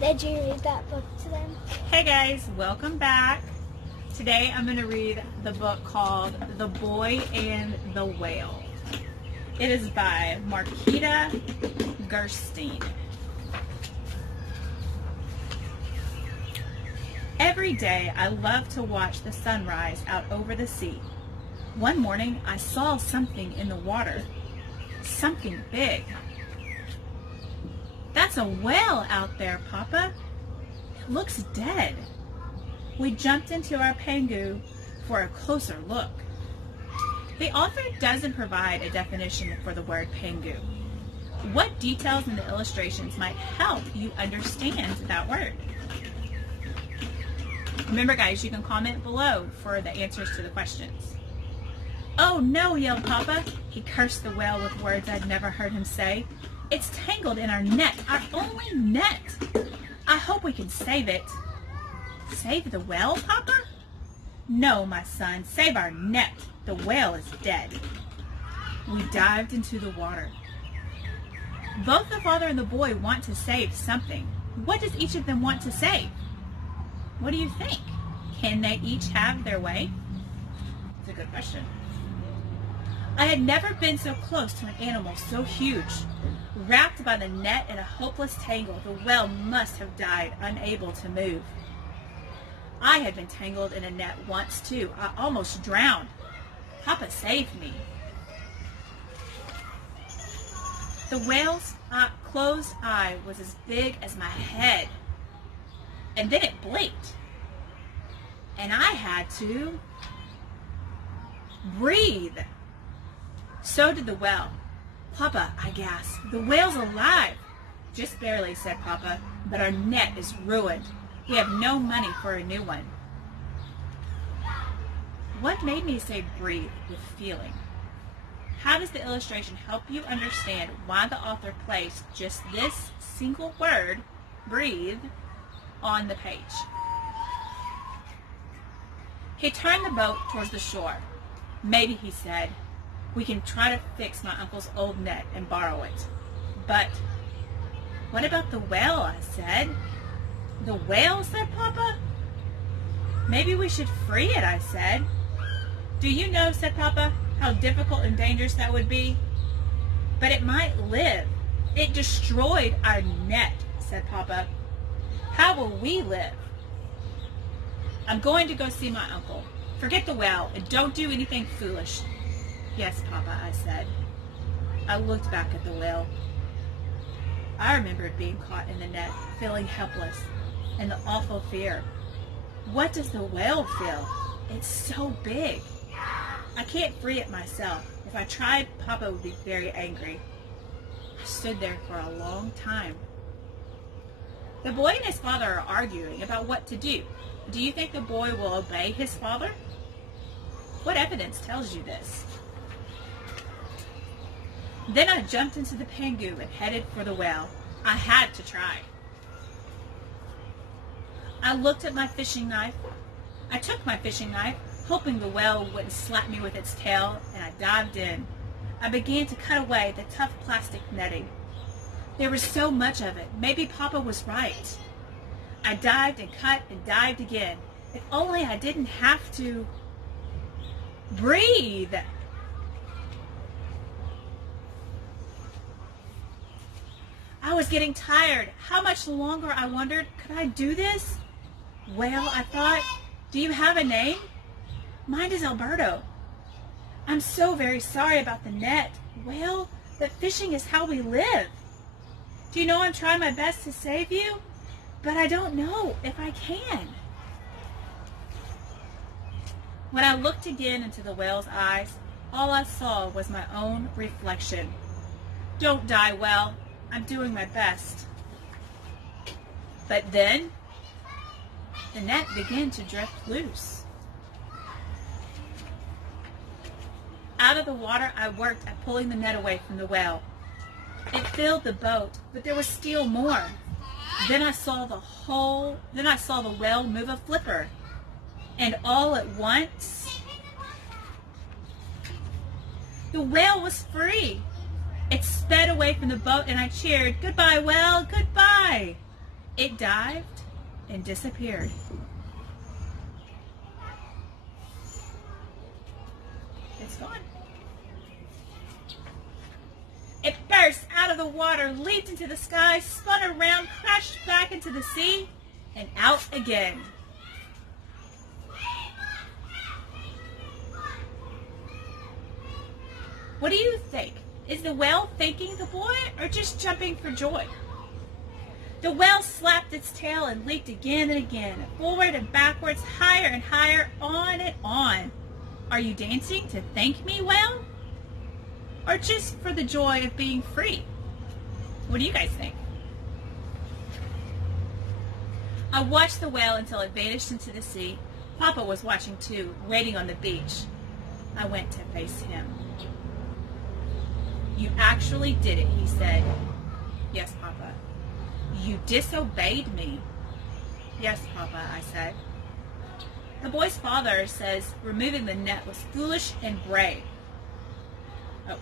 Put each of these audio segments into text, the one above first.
Did you read that book to them? Hey guys, welcome back. Today I'm going to read the book called The Boy and the Whale. It is by Marquita Gerstein. Every day I love to watch the sunrise out over the sea. One morning I saw something in the water. Something big. That's a whale out there, Papa. It looks dead. We jumped into our Pangu for a closer look. The author doesn't provide a definition for the word Pangu. What details in the illustrations might help you understand that word? Remember guys, you can comment below for the answers to the questions. Oh no, yelled Papa. He cursed the whale with words I'd never heard him say. It's tangled in our net, our only net. I hope we can save it. Save the whale, Papa? No, my son, save our net. The whale is dead. We dived into the water. Both the father and the boy want to save something. What does each of them want to save? What do you think? Can they each have their way? It's a good question. I had never been so close to an animal so huge. Wrapped by the net in a hopeless tangle, the whale must have died, unable to move. I had been tangled in a net once too. I almost drowned. Papa saved me. The whale's closed eye was as big as my head. And then it blinked. And I had to breathe. So did the whale. Papa, I gasped, the whale's alive. Just barely, said Papa, but our net is ruined. We have no money for a new one. What made me say breathe with feeling? How does the illustration help you understand why the author placed just this single word, breathe, on the page? He turned the boat towards the shore. Maybe, he said, we can try to fix my uncle's old net and borrow it. But what about the whale, I said. The whale, said Papa. Maybe we should free it, I said. Do you know, said Papa, how difficult and dangerous that would be? But it might live. It destroyed our net, said Papa. How will we live? I'm going to go see my uncle. Forget the whale and don't do anything foolish. Yes, Papa, I said. I looked back at the whale. I remembered being caught in the net, feeling helpless, and the awful fear. What does the whale feel? It's so big. I can't free it myself. If I tried, Papa would be very angry. I stood there for a long time. The boy and his father are arguing about what to do. Do you think the boy will obey his father? What evidence tells you this? Then I jumped into the Pangu and headed for the whale. I had to try. I looked at my fishing knife. I took my fishing knife, hoping the whale wouldn't slap me with its tail, and I dived in. I began to cut away the tough plastic netting. There was so much of it. Maybe Papa was right. I dived and cut and dived again. If only I didn't have to breathe. I was getting tired. How much longer, I wondered, could I do this? Well, I thought, do you have a name? Mine is Alberto. I'm so very sorry about the net. Well, but fishing is how we live. Do you know I'm trying my best to save you? But I don't know if I can. When I looked again into the whale's eyes, all I saw was my own reflection. Don't die, whale. I'm doing my best. But then, the net began to drift loose. Out of the water, I worked at pulling the net away from the whale. It filled the boat, but there was still more. Then I saw the whale move a flipper. And all at once, the whale was free. It sped away from the boat and I cheered, "Goodbye, whale, goodbye." It dived and disappeared. It's gone. It burst out of the water, leaped into the sky, spun around, crashed back into the sea, and out again. What do you think? Is the whale thanking the boy or just jumping for joy? The whale slapped its tail and leaped again and again, forward and backwards, higher and higher, on and on. Are you dancing to thank me, whale? Or just for the joy of being free? What do you guys think? I watched the whale until it vanished into the sea. Papa was watching too, waiting on the beach. I went to face him. You actually did it, he said. Yes, Papa. You disobeyed me. Yes, Papa, I said. The boy's father says removing the net was foolish and brave. Oh.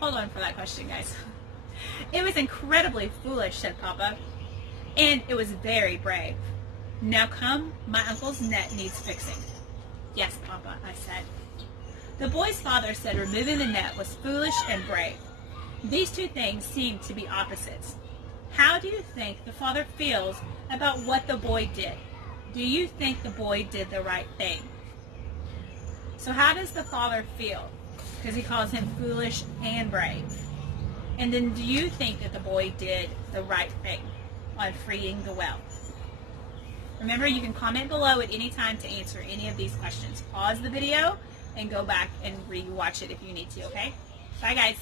Hold on for that question, guys. It was incredibly foolish, said Papa. And it was very brave. Now come, my uncle's net needs fixing. Yes, Papa, I said. The boy's father said removing the net was foolish and brave. These two things seem to be opposites. How do you think the father feels about what the boy did? Do you think the boy did the right thing? So how does the father feel? Because he calls him foolish and brave. And then do you think that the boy did the right thing on freeing the whale? Remember, you can comment below at any time to answer any of these questions. Pause the video and go back and re-watch it if you need to, okay? Bye, guys.